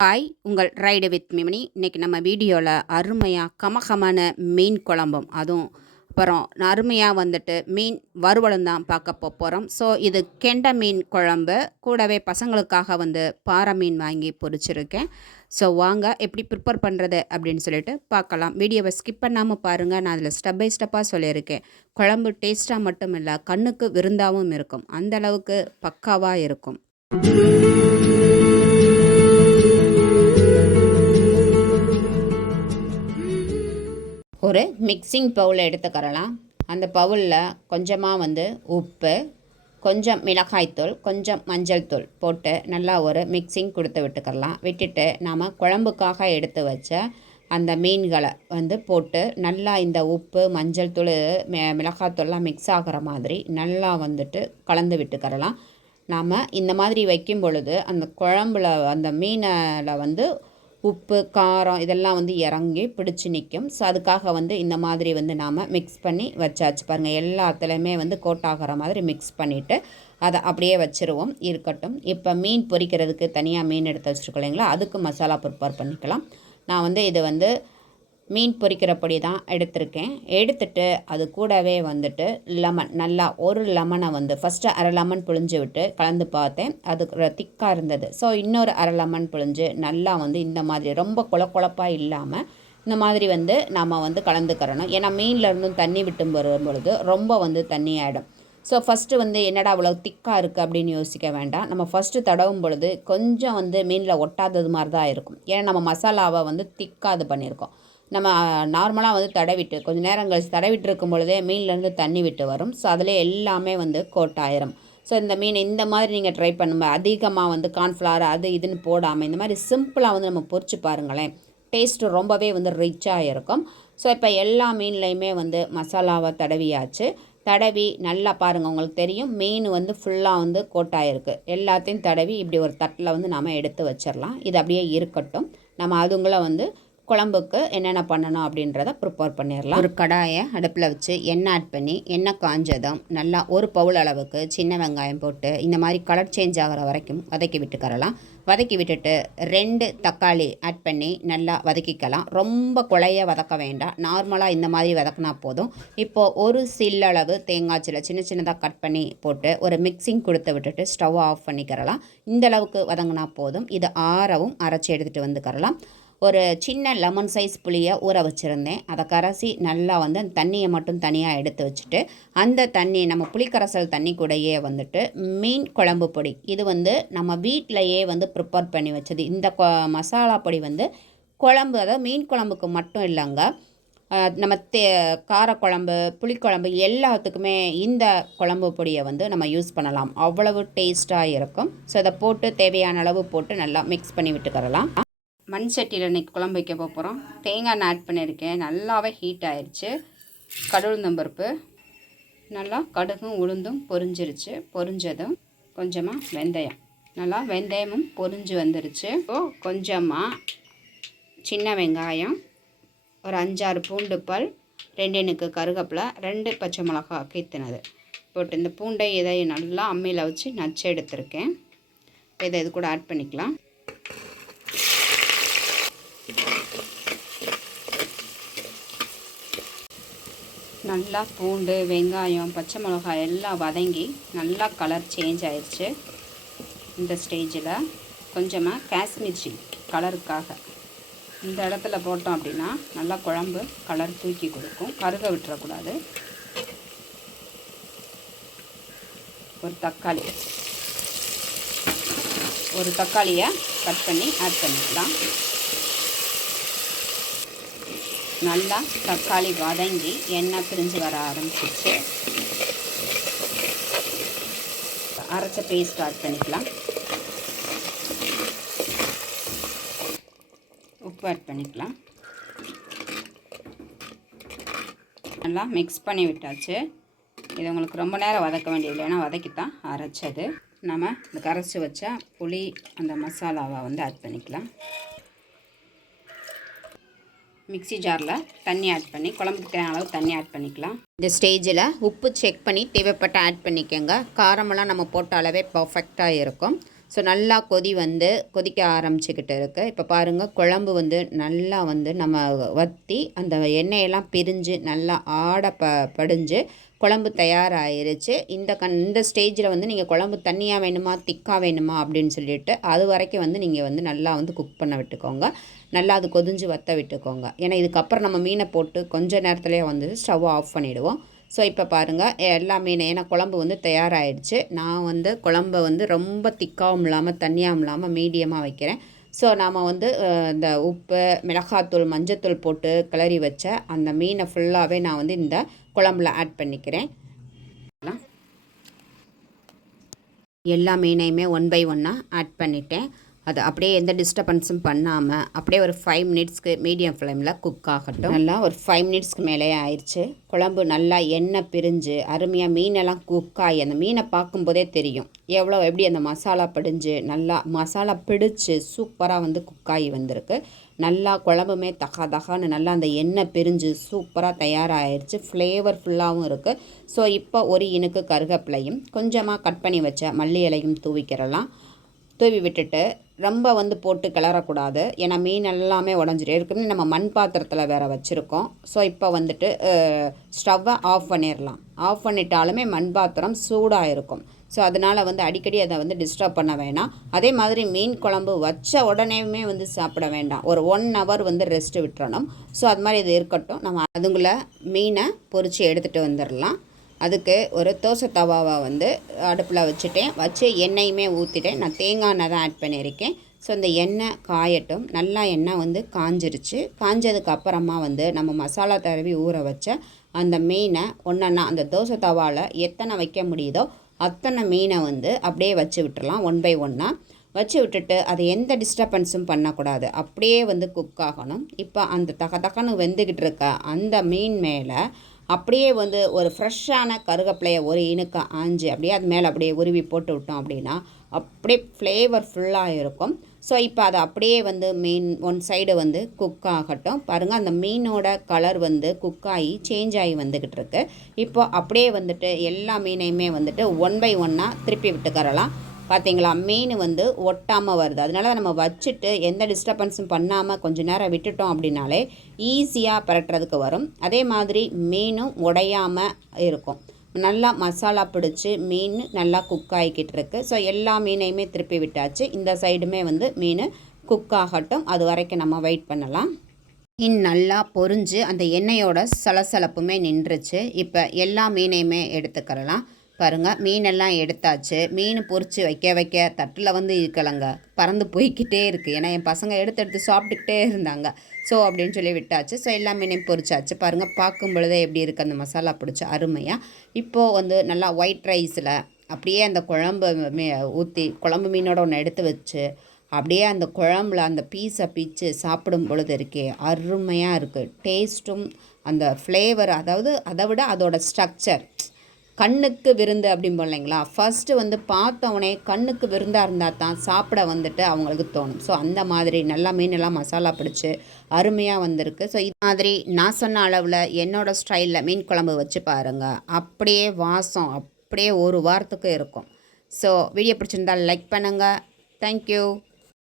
Hi உங்கள் ride with மிமனி இன்றைக்கி நம்ம வீடியோவில் அருமையாக கமகமான மீன் குழம்பும். அதுவும் அப்புறம் அருமையாக வந்துட்டு மீன் வறுவலும் தான் பார்க்க போகிறோம் ஸோ இது கெண்ட மீன் குழம்பு. கூடவே பசங்களுக்காக வந்து பாறை மீன் வாங்கி பொரிச்சிருக்கேன். ஸோ வாங்க எப்படி ப்ரிப்பேர் பண்ணுறது அப்படின்னு சொல்லிட்டு பார்க்கலாம். வீடியோவை ஸ்கிப் பண்ணாமல் பாருங்கள் நான் அதில் ஸ்டெப் பை ஸ்டெப்பாக சொல்லியிருக்கேன். குழம்பு டேஸ்ட்டாக மட்டும் இல்லை கண்ணுக்கு விருந்தாகவும் இருக்கும். அந்தளவுக்கு பக்காவாக இருக்கும். ஒரு மிக்சிங் பவுல் எடுத்துக்கிறலாம் அந்த பவுலில் கொஞ்சமாக வந்து உப்பு கொஞ்சம் மிளகாய்த்தூள் கொஞ்சம் மஞ்சள் தூள் போட்டு நல்லா ஒரு மிக்சிங் கொடுத்து விட்டுக்கிறலாம் விட்டுட்டு நாம் குழம்புக்காக எடுத்து வச்ச அந்த மீன்களை வந்து போட்டு நல்லா இந்த உப்பு மஞ்சள் தூள் மிளகாத்தூள்லாம் மிக்ஸ் ஆகிற மாதிரி நல்லா வந்துட்டு கலந்து விட்டுக்கிறலாம் நாம் இந்த மாதிரி வைக்கும் பொழுது அந்த குழம்புல அந்த மீனில் வந்து உப்பு காரம் இதெல்லாம் வந்து இறங்கி பிடிச்சி நிற்கும் ஸோ அதுக்காக வந்து இந்த மாதிரி வந்து நாம் மிக்ஸ் பண்ணி வச்சாச்சு பாருங்கள் எல்லாத்துலேயுமே வந்து கோட்டாகிற மாதிரி மிக்ஸ் பண்ணிவிட்டு அதை அப்படியே வச்சுருவோம். இருக்கட்டும். இப்போ மீன் பொரிக்கிறதுக்கு தனியாக மீன் எடுத்து வச்சுருக்கோம் இல்லைங்களா? அதுக்கு மசாலா ப்ரிப்பேர் பண்ணிக்கலாம். நான் வந்து இது வந்து மீன் பொரிக்கிறபடி தான் எடுத்திருக்கேன். எடுத்துட்டு அது கூடவே வந்துட்டு லெமன் நல்லா ஒரு லெமனை வந்து ஃபஸ்ட்டு அரை லெமன் புழிஞ்சு விட்டு கலந்து பார்த்தேன். அது திக்காக இருந்தது. ஸோ இன்னொரு அரை லெமன் புழிஞ்சு நல்லா வந்து இந்த மாதிரி ரொம்ப குழ குழப்பாக இல்லாமல் இந்த மாதிரி வந்து நம்ம வந்து கலந்துக்கிறணும். ஏன்னா மீன்லேருந்தும் தண்ணி விட்டு வரும் பொழுது ரொம்ப வந்து தண்ணி ஆகிடும் ஸோ ஃபஸ்ட்டு வந்து என்னடா அவ்வளோ திக்காக இருக்குது அப்படின்னு யோசிக்க வேண்டாம். நம்ம ஃபஸ்ட்டு தடவும் பொழுது கொஞ்சம் வந்து மீனில் ஒட்டாதது மாதிரி தான் இருக்கும். ஏன்னா நம்ம மசாலாவை வந்து திக்காக இது பண்ணியிருக்கோம். நம்ம நார்மலாக வந்து தடவிட்டு கொஞ்சம் நேரம் கழிச்சு தடவிட்டுருக்கும் பொழுதே மீன்லேருந்து தண்ணி விட்டு வரும். ஸோ அதில் எல்லாமே வந்து கோட் ஆயிரும். ஸோ இந்த மீன் இந்த மாதிரி நீங்கள் ட்ரை பண்ணும்போது அதிகமாக வந்து கார்ன்ஃப்ளவர் அது இதுன்னு போடாமல் இந்த மாதிரி சிம்பிளாக வந்து நம்ம பொறிச்சு பாருங்களேன். டேஸ்ட்டு ரொம்பவே வந்து ரிச்சாக இருக்கும். ஸோ இப்போ எல்லா மீன்லேயுமே வந்து மசாலாவை தடவியாச்சு. தடவி நல்லா பாருங்கள் உங்களுக்கு தெரியும். மீன் வந்து ஃபுல்லாக வந்து கோட்டாயிருக்கு எல்லாத்தையும் தடவி இப்படி ஒரு தட்டில் வந்து நாம் எடுத்து வச்சிடலாம் இது அப்படியே இருக்கட்டும். நம்ம அதுங்களை வந்து குழம்புக்கு என்னென்ன பண்ணணும் அப்படின்றத ப்ரிப்பேர் பண்ணிடலாம். ஒரு கடாயை அடுப்பில் வச்சு எண்ணெய் ஆட் பண்ணி எண்ணெய் காஞ்சதும் நல்லா ஒரு பவுல் அளவுக்கு சின்ன வெங்காயம் போட்டு இந்த மாதிரி கலர் சேஞ்ச் ஆகிற வரைக்கும் வதக்கி விட்டுக்கரலாம். வதக்கி விட்டுட்டு ரெண்டு தக்காளி ஆட் பண்ணி நல்லா வதக்கிக்கலாம். ரொம்ப குழைய வதக்க வேண்டாம். நார்மலாக இந்த மாதிரி வதக்கினா போதும். இப்போது ஒரு சில்லளவு தேங்காய் சில சின்ன சின்னதாக கட் பண்ணி போட்டு ஒரு மிக்சிங் கொடுத்து விட்டுட்டு ஸ்டவ் ஆஃப் பண்ணிக்கிறலாம் இந்த அளவுக்கு வதங்கினா போதும். இது ஆறவும் அரைச்சி எடுத்துகிட்டு வந்துக்கிறலாம் ஒரு சின்ன லெமன் சைஸ் புளியை ஊற வச்சுருந்தேன். அதை கரைசி நல்லா வந்து அந்த தண்ணியை மட்டும் தனியாக எடுத்து வச்சுட்டு அந்த தண்ணி நம்ம புளிக்கரைசல் தண்ணி கூடயே வந்துட்டு மீன் குழம்பு பொடி. இது வந்து நம்ம வீட்டிலையே வந்து ப்ரிப்பேர் பண்ணி வச்சது. இந்த மசாலா பொடி வந்து குழம்பு அதாவது மீன் குழம்புக்கு மட்டும் இல்லைங்க. நம்ம தே காரக்குழம்பு புளிக்குழம்பு எல்லாத்துக்குமே இந்த குழம்பு பொடியை வந்து நம்ம யூஸ் பண்ணலாம். அவ்வளவு டேஸ்ட்டாக இருக்கும். ஸோ அதை போட்டு தேவையான அளவு போட்டு நல்லா மிக்ஸ் பண்ணி விட்டுக்கரலாம் மண் சட்டியில் இன்றைக்கி குழம்பு வைக்க போகிறோம் தேங்காய் எண்ணெய் ஆட் பண்ணியிருக்கேன். நல்லாவே ஹீட் ஆயிடுச்சு கடவுளுந்தம்பருப்பு நல்லா கடுகும் உளுந்தும் பொரிஞ்சிருச்சு. பொரிஞ்சதும் கொஞ்சமாக வெந்தயம். நல்லா வெந்தயமும் பொரிஞ்சு வந்துருச்சு. இப்போது கொஞ்சமாக சின்ன வெங்காயம் ஒரு அஞ்சாறு பூண்டு பல் ரெண்டு எனக்கு கருகப்பில் ரெண்டு பச்சை மிளகா கீத்தினது. போட்டு இந்த பூண்டை இதையும் நல்லா அம்மியில் வச்சு நச்சு எடுத்திருக்கேன். இதை இது கூட ஆட் பண்ணிக்கலாம். நல்லா பூண்டு வெங்காயம் பச்சை மிளகாய் எல்லாம் வதங்கி நல்லா கலர் சேஞ்ச் ஆயிடுச்சு இந்த ஸ்டேஜில் கொஞ்சமாக காஷ்மீர்ச்சி கலருக்காக இந்த இடத்துல போட்டோம் அப்படின்னா நல்லா குழம்பு கலர் தூக்கி கொடுக்கும். கருக விட்டுறக்கூடாது. ஒரு தக்காளி. ஒரு தக்காளியை கட் பண்ணி ஆட் பண்ணிக்கலாம். நல்லா தக்காளி வதங்கி எண்ணெய் பிரிஞ்சு வர ஆரம்பிச்சிச்சு அரைச்ச பேஸ்ட் ஆட் பண்ணிக்கலாம். உப்பு ஆட் பண்ணிக்கலாம். நல்லா மிக்ஸ் பண்ணி விட்டாச்சு. இது உங்களுக்கு ரொம்ப நேரம் வதக்க வேண்டியது ஏன்னா வதக்கித்தான் அரைச்சது. நம்ம இந்த கரைச்சி வச்சா புளி அந்த மசாலாவை வந்து ஆட் பண்ணிக்கலாம். மிக்சி ஜாரில் தண்ணி ஆட் பண்ணி குழம்புக்கு தேவையான அளவு தண்ணி ஆட் பண்ணிக்கலாம். இந்த ஸ்டேஜில் உப்பு செக் பண்ணி தேவைப்பட்ட ஆட் பண்ணிக்கோங்க. காரமெல்லாம் நம்ம போட்ட அளவே பர்ஃபெக்டாக இருக்கும். ஸோ நல்லா கொதி வந்து கொதிக்க ஆரம்பிச்சுக்கிட்டு இருக்குது இப்போ பாருங்கள் குழம்பு வந்து நல்லா வந்து நம்ம வற்றி அந்த எண்ணெயெல்லாம் பிரிஞ்சு நல்லா ஆட ப படிஞ்சு குழம்பு தயாராகிருச்சு இந்த கண் இந்த ஸ்டேஜில் வந்து நீங்கள் குழம்பு தண்ணியாக வேணுமா திக்காக வேணுமா அப்படின்னு சொல்லிட்டு அது வரைக்கும் வந்து நீங்கள் வந்து நல்லா வந்து குக் பண்ண விட்டுக்கோங்க. நல்லா அது கொதிஞ்சு வற்ற விட்டுக்கோங்க. ஏன்னா இதுக்கப்புறம் நம்ம மீனை போட்டு கொஞ்ச நேரத்துலேயே வந்து ஸ்டவ் ஆஃப் பண்ணிவிடுவோம் ஸோ இப்போ பாருங்கள் எல்லா மீன் ஏன்னா குழம்பு வந்து தயாராகிடுச்சு நான் வந்து குழம்பை வந்து ரொம்ப திக்காகவும் இல்லாமல் தண்ணியாகவும் இல்லாமல் மீடியமாக வைக்கிறேன். ஸோ நாம் வந்து இந்த உப்பு மிளகாத்தூள் மஞ்சத்தூள் போட்டு கிளறி வச்ச அந்த மீனை ஃபுல்லாகவே நான் வந்து இந்த குழம்புல ஆட் பண்ணிக்கிறேன். எல்லா மீனையுமே ஒன் பை ஒன்னாக ஆட் பண்ணிட்டேன். அது அப்படியே எந்த டிஸ்டர்பன்ஸும் பண்ணாமல் அப்படியே ஒரு ஃபைவ் மினிட்ஸ்க்கு மீடியம் ஃப்ளேமில் குக் ஆகட்டும். நல்லா ஒரு ஃபைவ் மினிட்ஸ்க்கு மேலேயே ஆயிடுச்சு குழம்பு நல்லா எண்ணெய் பிரிஞ்சு அருமையாக மீனெல்லாம் குக் ஆகி அந்த மீனை பார்க்கும்போதே தெரியும். எவ்வளோ எப்படி அந்த மசாலா பிடிஞ்சு நல்லா மசாலா பிடிச்சு சூப்பராக வந்து குக் ஆகி வந்திருக்கு. நல்லா குழம்புமே தகா தகான்னு நல்லா அந்த எண்ணெய் பிரிஞ்சு சூப்பராக தயாராகிடுச்சு ஃப்ளேவர் ஃபுல்லாகவும் இருக்குது ஸோ இப்போ ஒரு இனுக்கு கருகப்பிலையும் கொஞ்சமாக கட் பண்ணி வச்ச மல்லி இலையும் தூவிக்கிறலாம். தூவி விட்டுட்டு ரொம்ப வந்து போட்டு கிளறக்கூடாது. ஏன்னா மீன் எல்லாமே உடஞ்சிரும். ஏற்கனவே நம்ம மண் பாத்திரத்தில் வேறு வச்சுருக்கோம். ஸோ இப்போ வந்துட்டு ஸ்டவ்வை ஆஃப் பண்ணிடலாம் ஆஃப் பண்ணிட்டாலுமே மண் பாத்திரம் சூடாக இருக்கும் ஸோ அதனால் வந்து அடிக்கடி அதை வந்து டிஸ்டர்ப் பண்ண வேணாம். அதே மாதிரி மீன் குழம்பு வச்ச உடனேயுமே வந்து சாப்பிட வேண்டாம். ஒரு ஒன் ஹவர் வந்து ரெஸ்ட் விட்டுறணும். ஸோ அது மாதிரி இது இருக்கட்டும். நம்ம அதுங்களை மீனை பொறிச்சு எடுத்துகிட்டு வந்துடலாம் அதுக்கு ஒரு தோசை தவாவை வந்து அடுப்பில் வச்சுட்டேன். வச்சு எண்ணெயுமே ஊற்றிட்டேன் நான் தேங்காய் எண்ணெய் தான் ஆட் பண்ணியிருக்கேன். ஸோ இந்த எண்ணெய் காயட்டும். நல்லா எண்ணெய் வந்து காஞ்சிருச்சு. காஞ்சதுக்கு அப்புறமா வந்து நம்ம மசாலா தடவி ஊற வச்ச அந்த மீனை ஒன்றா அந்த தோசை தவாவில் எத்தனை வைக்க முடியுதோ அத்தனை மீனை வந்து அப்படியே வச்சு விட்டுடலாம் ஒன் பை ஒன்னாக வச்சு விட்டுட்டு அதை எந்த டிஸ்டர்பன்ஸும் பண்ணக்கூடாது. அப்படியே வந்து குக் ஆகணும். இப்போ அந்த தக தகன்னு வெந்துக்கிட்டு இருக்க அந்த மீன் மேலே அப்படியே வந்து ஒரு ஃப்ரெஷ்ஷான கருகப்பிலையை ஒரு இனுக்கு ஆஞ்சு அப்படியே அது மேலே அப்படியே உருவி போட்டு விட்டோம் அப்படின்னா அப்படியே ஃப்ளேவர் ஃபுல்லாக இருக்கும். ஸோ இப்போ அதை அப்படியே வந்து மீன் ஒன் சைடு வந்து குக் ஆகட்டும். பாருங்கள் அந்த மீனோட கலர் வந்து குக் ஆகி சேஞ்ச் ஆகி வந்துக்கிட்டு இருக்கு. இப்போ அப்படியே வந்துட்டு எல்லா மீனையுமே வந்துட்டு ஒன் பை ஒன்னாக திருப்பி விட்டுக்கரலாம் பார்த்தீங்களா மீன் வந்து ஒட்டாமல் வருது. அதனால நம்ம வச்சுட்டு எந்த டிஸ்டர்பன்ஸும் பண்ணாமல் கொஞ்ச நேரம் விட்டுட்டோம் அப்படின்னாலே ஈஸியாக பரட்டுறதுக்கு வரும். அதே மாதிரி மீனும் உடையாமல் இருக்கும். நல்லா மசாலா பிடிச்சி மீன் நல்லா குக் ஆகிக்கிட்டு இருக்குது ஸோ எல்லா மீனையுமே திருப்பி விட்டாச்சு. இந்த சைடுமே வந்து மீன் குக் ஆகட்டும். அது வரைக்கும் நம்ம வெயிட் பண்ணலாம். மீன் நல்லா பொரிஞ்சு அந்த எண்ணெயோட சலசலப்புமே நின்றுச்சு. இப்போ எல்லா மீனையுமே எடுத்துக்கிறலாம். பாருங்கள் மீனெல்லாம் எடுத்தாச்சு. மீன் பொறிச்சு வைக்க வைக்க தட்டில் வந்து இருக்கலங்க பறந்து போய்க்கிட்டே இருக்குது ஏன்னா என் பசங்க எடுத்து எடுத்து சாப்பிட்டுக்கிட்டே இருந்தாங்க. ஸோ அப்படின்னு சொல்லி விட்டாச்சு. ஸோ எல்லா மீனையும் பொரிச்சாச்சு பாருங்கள் பார்க்கும் பொழுதே எப்படி இருக்குது அந்த மசாலா பிடிச்சி அருமையாக இப்போது வந்து நல்லா ஒயிட் ரைஸில் அப்படியே அந்த குழம்பு மீ ஊற்றி குழம்பு மீனோட ஒன்று எடுத்து வச்சு அப்படியே அந்த குழம்புல அந்த பீஸை பிச்சு சாப்பிடும் பொழுது இருக்கே அருமையாக இருக்குது டேஸ்ட்டும் அந்த ஃப்ளேவர் அதாவது அதை விட அதோட ஸ்ட்ரக்சர் கண்ணுக்கு விருந்து அப்படிம்போம் இல்லைங்களா? ஃபர்ஸ்ட்டு வந்து பார்த்தவொடனே கண்ணுக்கு விருந்தாக இருந்தால் தான் சாப்பிட வந்துட்டு அவங்களுக்கு தோணும். ஸோ அந்த மாதிரி நல்லா மீனெல்லாம் மசாலா பிடிச்சி அருமையாக வந்திருக்கு. ஸோ இது மாதிரி நான் சொன்ன அளவில் என்னோடய ஸ்டைலில் மீன் குழம்பு வச்சு பாருங்கள் அப்படியே வாசம் அப்படியே ஒரு வாரத்துக்கு இருக்கும். ஸோ வீடியோ பிடிச்சிருந்தால் லைக் பண்ணுங்கள் தேங்க்யூ